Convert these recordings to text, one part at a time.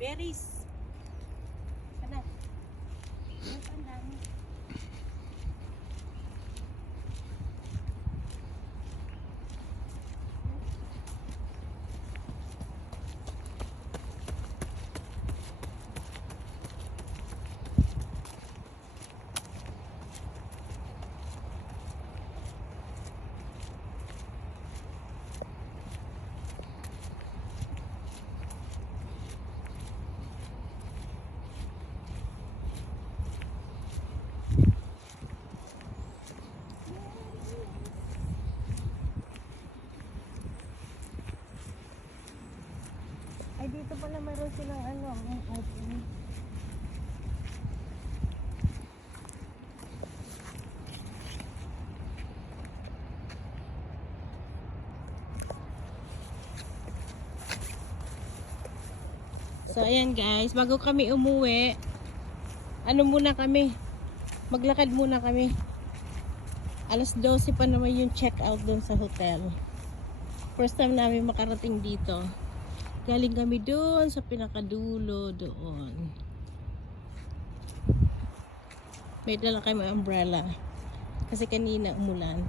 Berries. Sana. Ang dami. Ay, dito pala meron silang ano, ang open. So, ayan guys, bago kami umuwi, ano muna kami, maglakad muna kami. Alas 12 pa naman yung check out doon sa hotel. First time namin makarating dito. Galing kami doon sa pinakadulo doon. May dala kami umbrella. Kasi kanina umulan.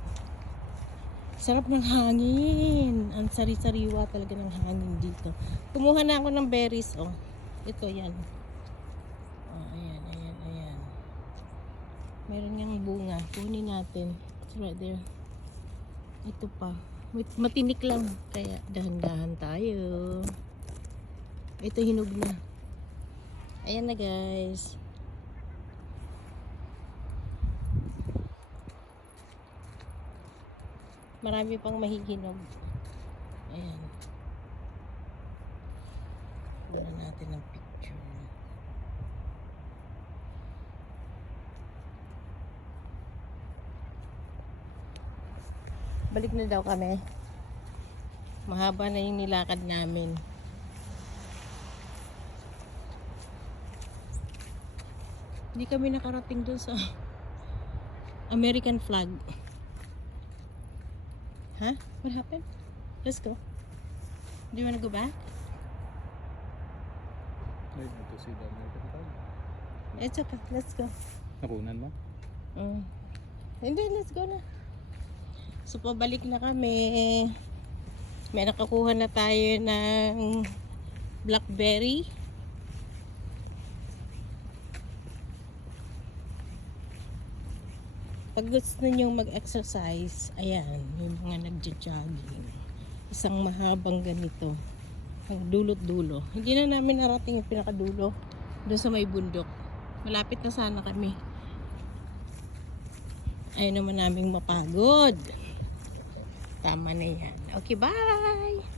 Sarap ng hangin. Ang sari-sariwa talaga ng hangin dito. Kumuha na ako ng berries. Oh. Ito yan. Oh, ayan, ayan, ayan. Meron niyang bunga. Kunin natin. It's right there. Ito pa. Matinik lang. Kaya dahan-dahan tayo. Ito hinog na. Ayan na guys. Marami pang mahihinog. Ayan. Wala natin ng picture. Balik na daw kami. Mahaba na yung nilakad namin. Hindi kami nakarating doon sa American flag. Huh? What happened? Let's go. Do you want to go back? I want to see the American flag. It's okay. Let's go. Nakunan mo? Hindi, let's go na. So, pabalik na kami. May nakakuha na tayo ng blackberry. Pag gusto nyo mag-exercise, ayan, yung mga nagja-jogging. Isang mahabang ganito. Ang dulot-dulo. Hindi na namin narating yung pinakadulo. Doon sa may bundok. Malapit na sana kami. Ayaw naman naming mapagod. Tama na yan. Okay, bye!